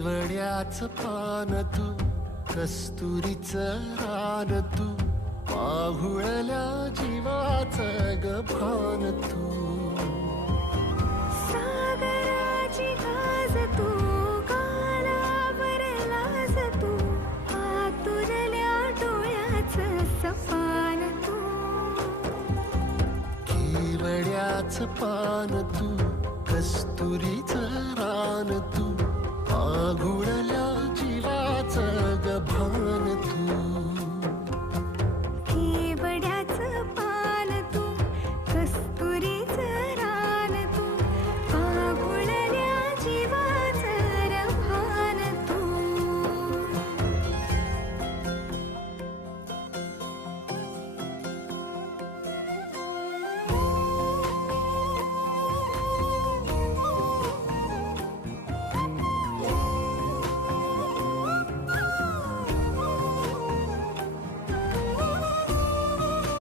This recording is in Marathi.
केवड्याच पान तू, कस्तुरीचं रान तू, पाहुळल्या जीवाचं गभान तू. सागराची गाज तू, कालावरलाज तू, आतुरल्या डोळ्याचं सपान तू. केवड्याच पान तू, कस्तुरीचं